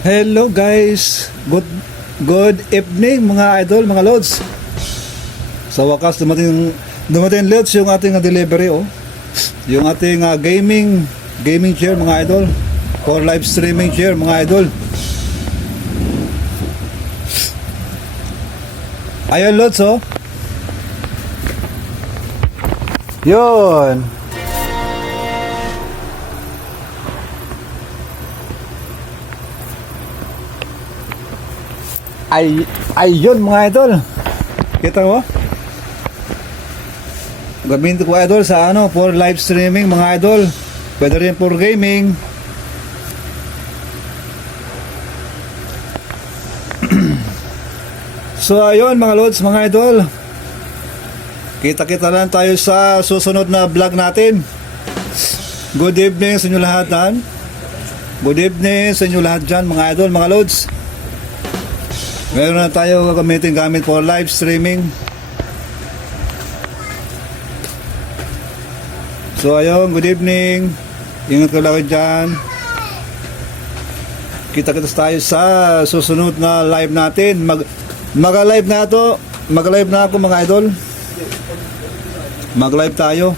Hello guys, good evening mga idol, mga lods. Sa wakas dumating lods yung ating delivery yung ating gaming chair mga idol, for live streaming chair mga idol. Ayan lods yun. Ayun mga idol. Kita mo? Gamitin ko idol sa for live streaming mga idol. Pwede rin for gaming. So ayun mga lods, mga idol. Kita-kita lang tayo sa susunod na vlog natin. Good evening sa inyo lahat Good evening sa inyo lahat dyan mga idol, mga lods. Meron na tayo gagamitin gamit for live streaming. So ayun, good evening. Ingat ka lang dyan. Kita-kita tayo sa susunod na live natin. Mag-live na ako mga idol. Mag-live tayo.